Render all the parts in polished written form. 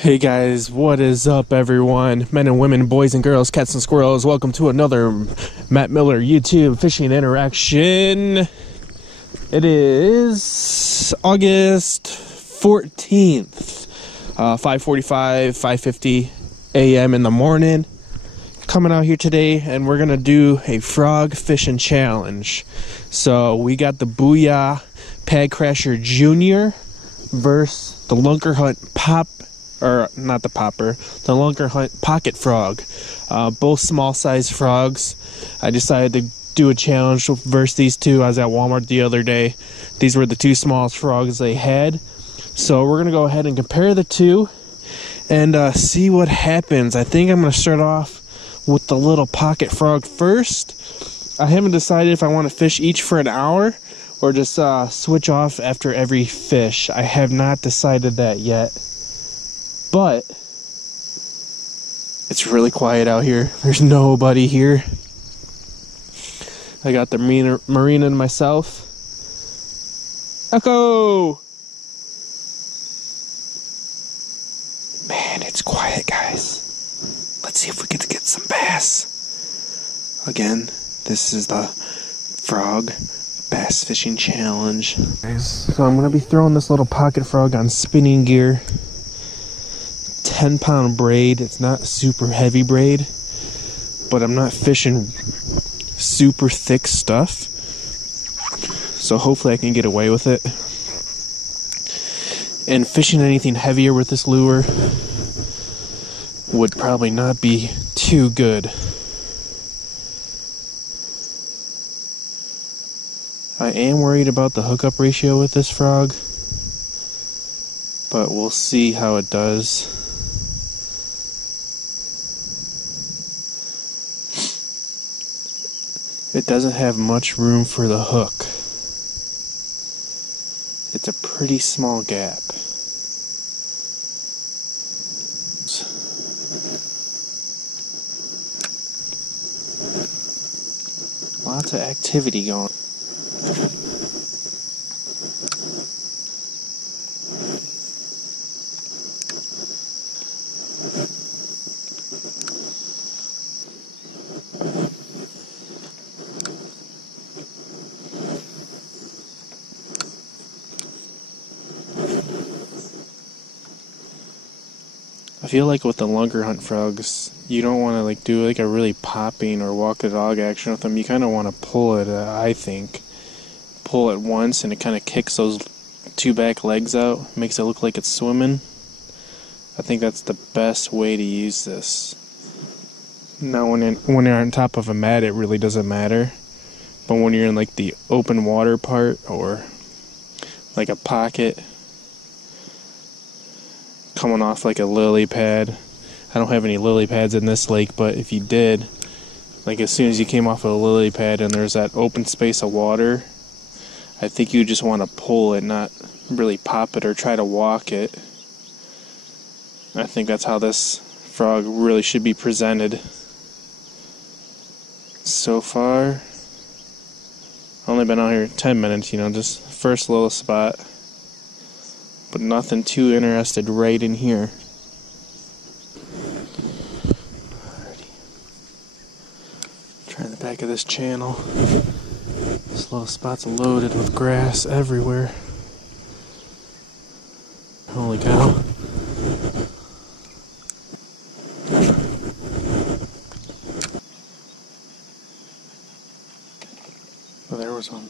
Hey guys, what is up everyone? Men and women, boys and girls, cats and squirrels, welcome to another Matt Miller YouTube fishing interaction. It is August 14th, 5:45, 5:50 a.m. in the morning. Coming out here today and we're gonna do a frog fishing challenge. So we got the Booyah Pad Crasher Junior versus the Lunker Hunt the Lunker Hunt Pocket Frog. Both small size frogs. I decided to do a challenge versus these two. I was at Walmart the other day. These were the two smallest frogs they had. So we're gonna go ahead and compare the two and see what happens. I think I'm gonna start off with the little pocket frog first. I haven't decided if I want to fish each for an hour or just switch off after every fish. I have not decided that yet. But it's really quiet out here. There's nobody here. I got the marina to myself. Echo! Man, it's quiet, guys. Let's see if we get to get some bass. Again, this is the Frog Bass Fishing Challenge. So I'm going to be throwing this little pocket frog on spinning gear. 10-pound braid. It's not super heavy braid, but I'm not fishing super thick stuff, so hopefully I can get away with it. And fishing anything heavier with this lure would probably not be too good. I am worried about the hookup ratio with this frog, but we'll see how it does. It doesn't have much room for the hook. It's a pretty small gap. Lots of activity going. I feel like with the Lunker Hunt frogs, you don't want to do a really popping or walk the dog action with them. You kind of want to pull it, I think. Pull it once and it kind of kicks those two back legs out, makes it look like it's swimming. I think that's the best way to use this. Now when you're on top of a mat, it really doesn't matter. But when you're in the open water part or a pocket, coming off a lily pad. I don't have any lily pads in this lake, but if you did, as soon as you came off of a lily pad and there's that open space of water, I think you just want to pull it, not really pop it or try to walk it. I think that's how this frog really should be presented. So far, only been out here 10 minutes, just first little spot. But nothing too interested right in here. Alrighty. Trying the back of this channel. This little spot's loaded with grass everywhere. Holy cow. Oh, there was one.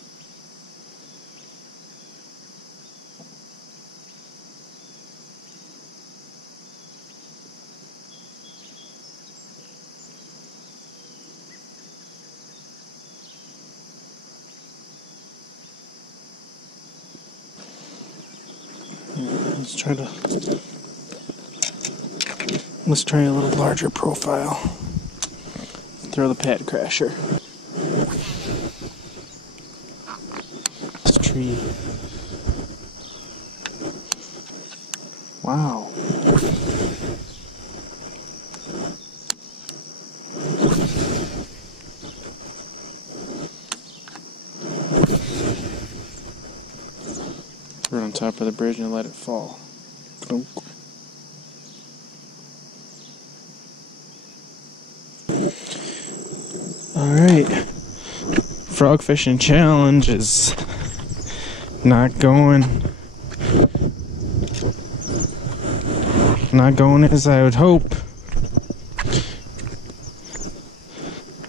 Let's try a little larger profile. Throw the Pad Crasher. This tree. Wow. We're on top of the bridge and let it fall. Alright. Frog fishing challenge is not going as I would hope.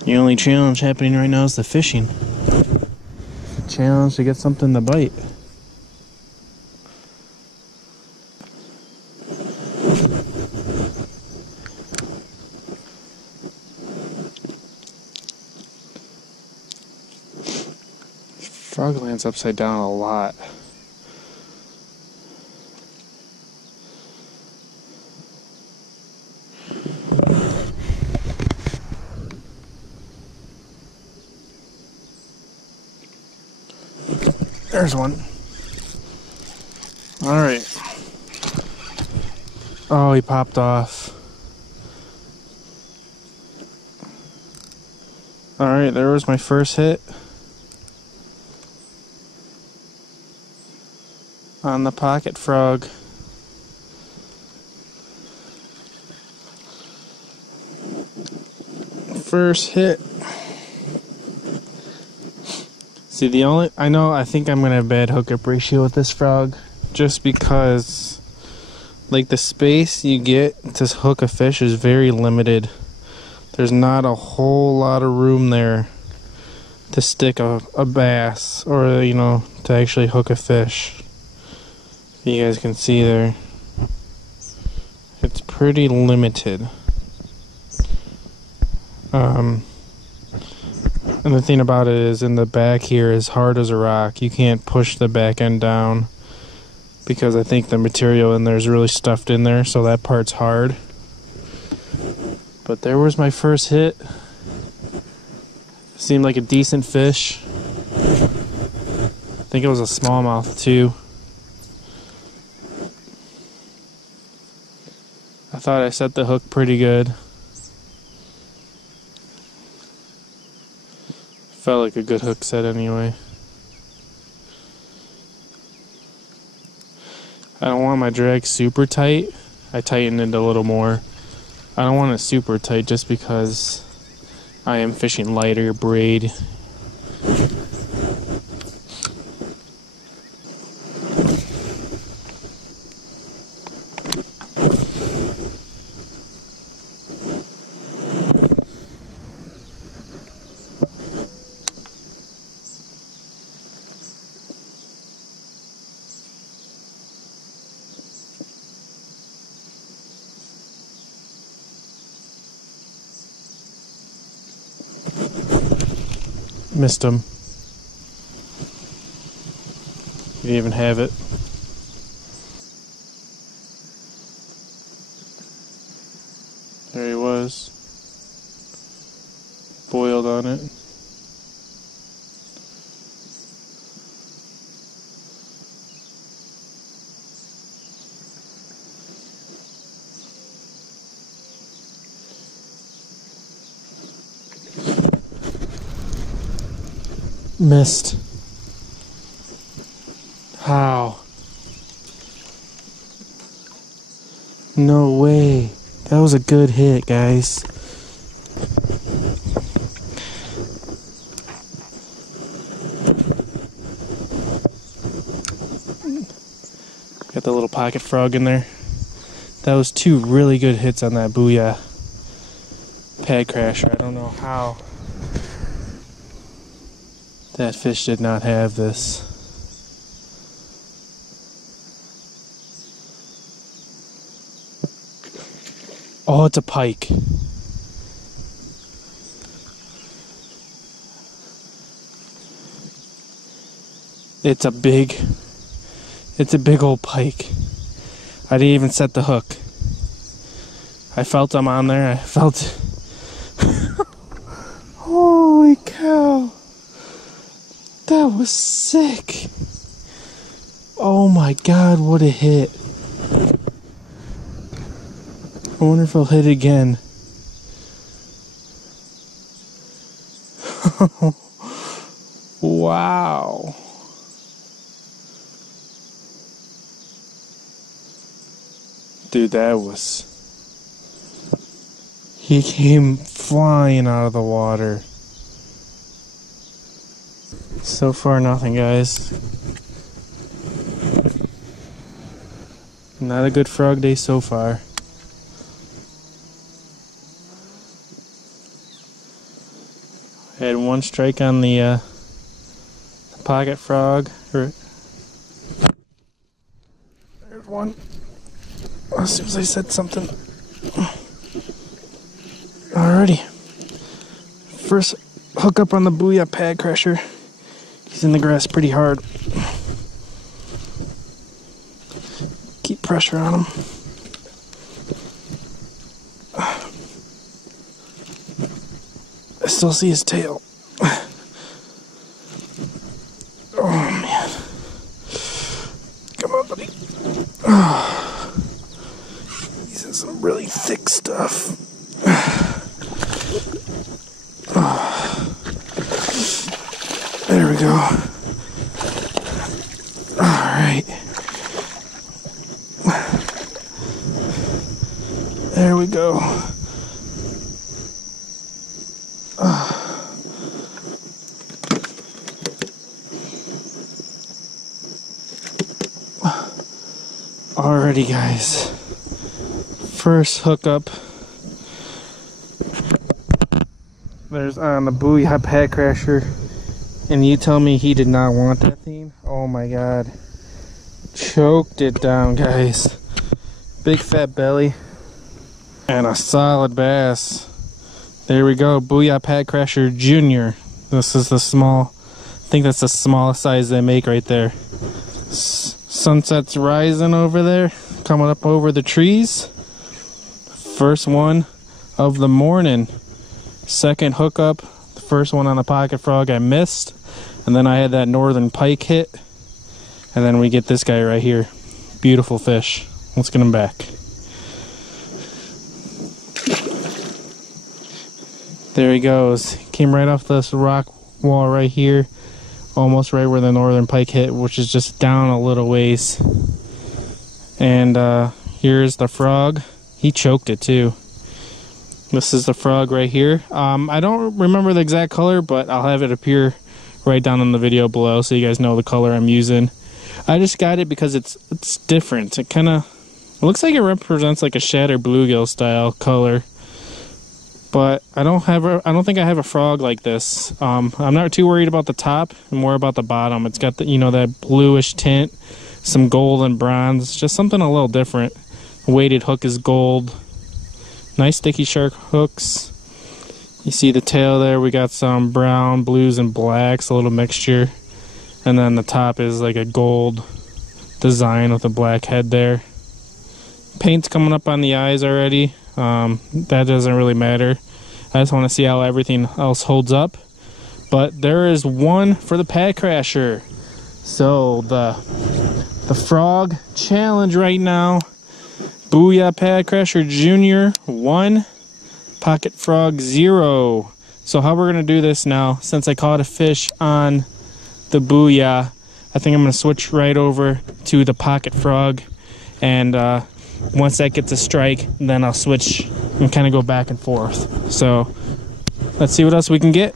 The only challenge happening right now is the fishing. Challenge to get something to bite. Frog lands upside down a lot. There's one. Alright. Oh, he popped off. Alright, there was my first hit. On the pocket frog. First hit. See, I think I'm gonna have bad hookup ratio with this frog, just because, like, the space you get to hook a fish is very limited. There's not a whole lot of room there to stick a bass, or, you know, to actually hook a fish. You guys can see there, it's pretty limited. And the thing about it is, in the back here is hard as a rock. You can't push the back end down because I think the material in there is really stuffed in there, so that part's hard. But there was my first hit. Seemed like a decent fish. I think it was a smallmouth too. I thought I set the hook pretty good. Felt like a good hook set anyway. I don't want my drag super tight. I tightened it a little more. I don't want it super tight just because I am fishing lighter braid. Missed him. He didn't even have it. There he was. Boiled on it. Missed. How? No way. That was a good hit, guys. Got the little pocket frog in there. That was two really good hits on that booyah pad crasher. I don't know how that fish did not have this. Oh, it's a pike. It's a big old pike. I didn't even set the hook. I felt him on there. I felt holy cow. That was sick. Oh my god, what a hit. I wonder if I'll hit again. Wow. Dude, that was... He came flying out of the water. So far, nothing, guys. Not a good frog day so far. I had one strike on the pocket frog. There's one. As soon as I said something. Alrighty. First hook up on the Booyah pad crusher. He's in the grass pretty hard. Keep pressure on him. I still see his tail. Oh man. Come on, buddy. Oh. He's in some really thick stuff. Oh. There we go. Alright. There we go. Alrighty, guys. First hookup. There's on the Booyah pad crasher. And you tell me he did not want that thing? Oh my god. Choked it down, guys. Big fat belly. And a solid bass. There we go. Booyah pad crasher Junior. This is the small. I think that's the smallest size they make right there. Sunset's rising over there. Coming up over the trees. First one of the morning. Second hookup. The first one on the pocket frog I missed. And then I had that northern pike hit. And then we get this guy right here. Beautiful fish. Let's get him back. There he goes. Came right off this rock wall right here. Almost right where the northern pike hit, which is just down a little ways. And here's the frog. He choked it too. This is the frog right here. I don't remember the exact color, but I'll have it appear right down in the video below so you guys know the color I'm using. I just got it because it's different. It kind of looks like it represents like a shatter bluegill style color. But I don't think I have a frog like this. I'm not too worried about the top, I'm more about the bottom. It's got the, you know, that bluish tint, some gold and bronze, just something a little different. Weighted hook is gold. Nice sticky shark hooks. You see the tail there, we got some brown, blues, and blacks, a little mixture. And then the top is like a gold design with a black head there. Paint's coming up on the eyes already. That doesn't really matter. I just want to see how everything else holds up. But there is one for the pad crasher. So the frog challenge right now. Booyah pad crasher Junior 1, pocket frog 0. So how we're gonna do this now, since I caught a fish on the Booyah, I think I'm gonna switch right over to the pocket frog, and once that gets a strike, then I'll switch and kind of go back and forth. So let's see what else we can get.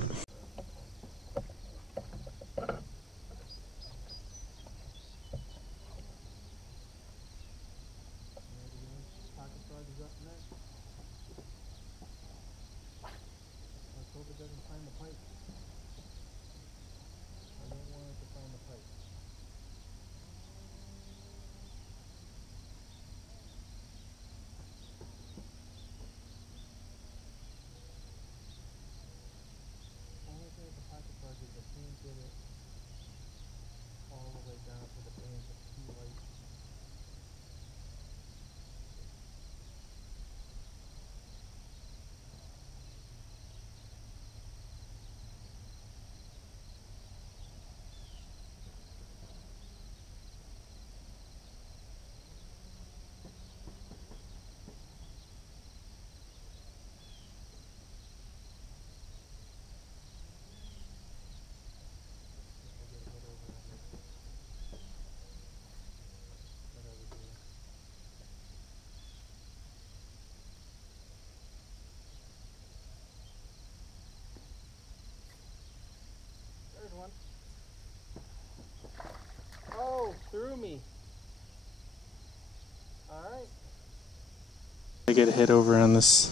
get a hit over on this,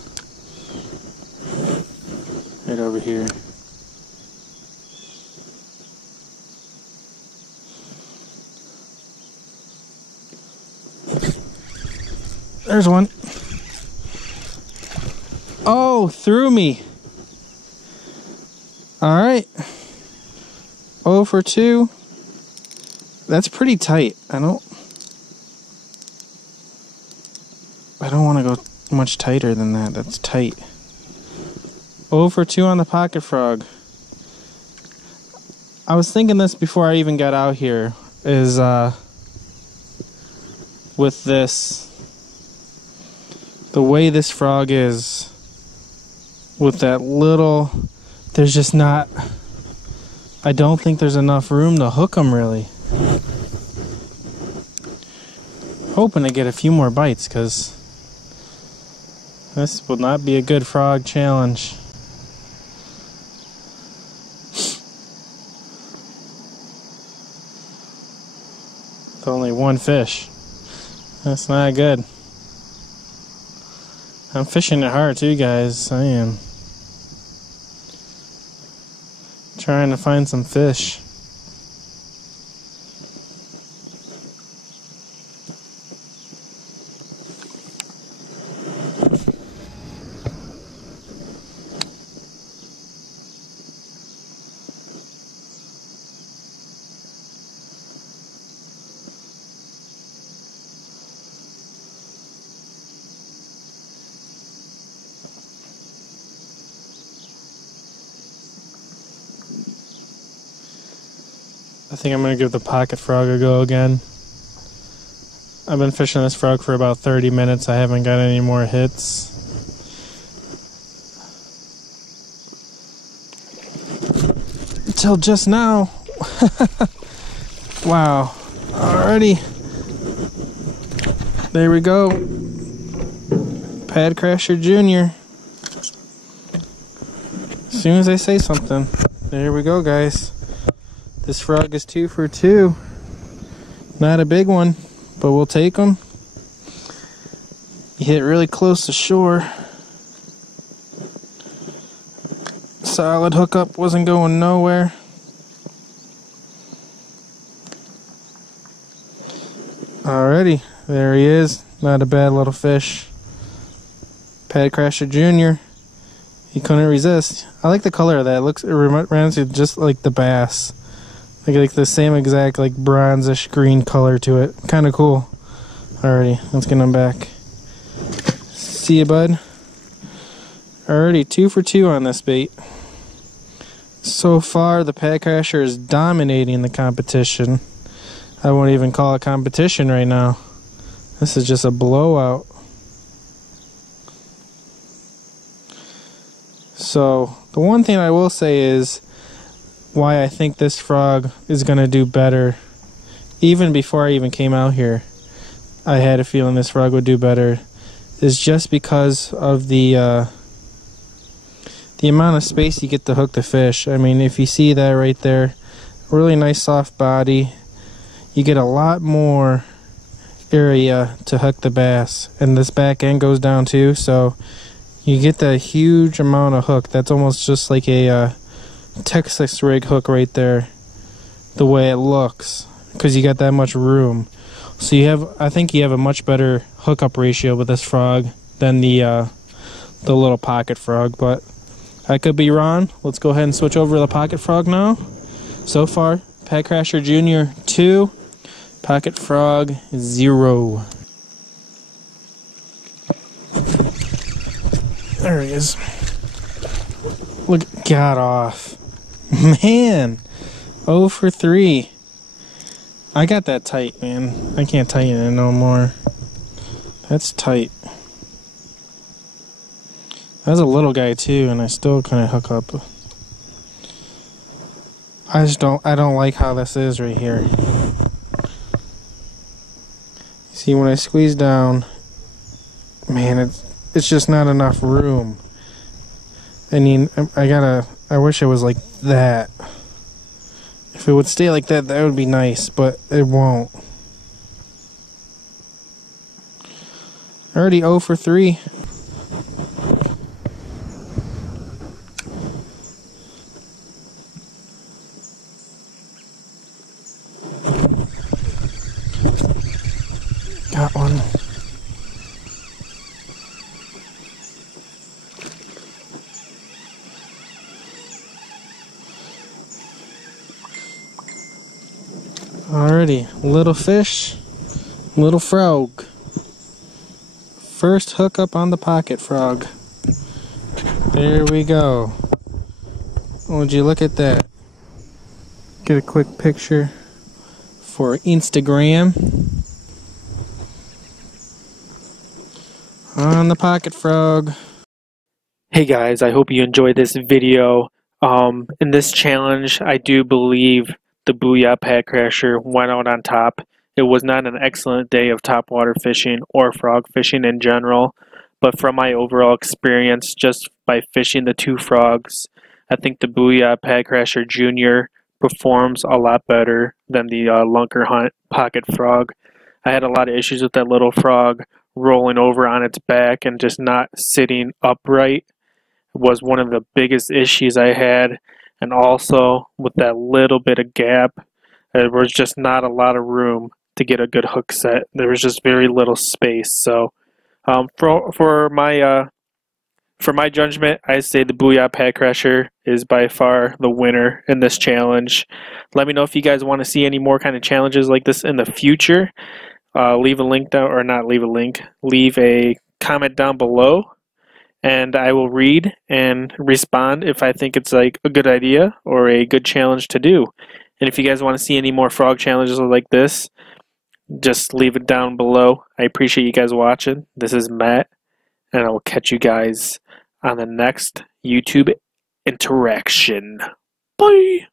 right over here. There's one. Oh, threw me. All right. 0 for 2. That's pretty tight. I don't want to go much tighter than that. That's tight. 0 for 2 on the pocket frog. I was thinking this before I even got out here, is with this, the way this frog is, with that little, there's just not, I don't think there's enough room to hook them really. Hoping to get a few more bites, because this will not be a good frog challenge. With only one fish. That's not good. I'm fishing it hard too, guys. I am. Trying to find some fish. I think I'm going to give the pocket frog a go again. I've been fishing this frog for about 30 minutes. I haven't got any more hits. Until just now. Wow. Alrighty. There we go. Pad Crasher Jr. As soon as I say something. There we go, guys. This frog is 2 for 2. Not a big one, but we'll take them. He hit really close to shore. Solid hookup, wasn't going nowhere. Alrighty, there he is. Not a bad little fish. Pad Crasher Jr. He couldn't resist. I like the color of that. It reminds me just like the bass. Like the same exact like bronzish green color to it. Kind of cool. Alrighty, let's get him back. See ya, bud. Alrighty, 2 for 2 on this bait. So far, the Pad Crasher is dominating the competition. I won't even call it competition right now. This is just a blowout. So, the one thing I will say is why I think this frog is going to do better. Even before I even came out here, I had a feeling this frog would do better. Is just because of the amount of space you get to hook the fish. I mean, if you see that right there, really nice soft body. You get a lot more area to hook the bass. And this back end goes down too, so you get that huge amount of hook. That's almost just like a Texas rig hook right there, the way it looks, because you got that much room. So you have, I think you have a much better hookup ratio with this frog than the little pocket frog, but I could be wrong. Let's go ahead and switch over to the pocket frog now. So far, Pad Crasher Jr. 2, pocket frog 0. There he is. Look, got off. Man, 0 for 3. I got that tight, man. I can't tighten it no more. That's tight. That was a little guy too, and I still couldn't hook up. I don't like how this is right here. See, when I squeeze down, man, it's just not enough room. I mean, I wish it was like that. If it would stay like that, that would be nice, but it won't. Already 0 for 3. Got one. Alrighty, little fish, little frog. First hook up on the pocket frog. There we go. Would you look at that? Get a quick picture for Instagram. On the pocket frog. Hey guys, I hope you enjoyed this video. In this challenge, I do believe the Booyah Pad Crasher went out on top. It was not an excellent day of topwater fishing or frog fishing in general, but from my overall experience just by fishing the 2 frogs, I think the Booyah Pad Crasher Jr. performs a lot better than the Lunker Hunt Pocket Frog. I had a lot of issues with that little frog rolling over on its back and just not sitting upright was one of the biggest issues I had. And also with that little bit of gap, there was just not a lot of room to get a good hook set. There was just very little space. So for my judgment, I say the Booyah Pad Crasher is by far the winner in this challenge. Let me know if you guys want to see any more kind of challenges like this in the future. Leave a link down, or not leave a link, leave a comment down below, and I will read and respond if I think it's like a good idea or a good challenge to do. And if you guys want to see any more frog challenges like this, just leave it down below. I appreciate you guys watching. This is Matt, and I will catch you guys on the next YouTube interaction. Bye!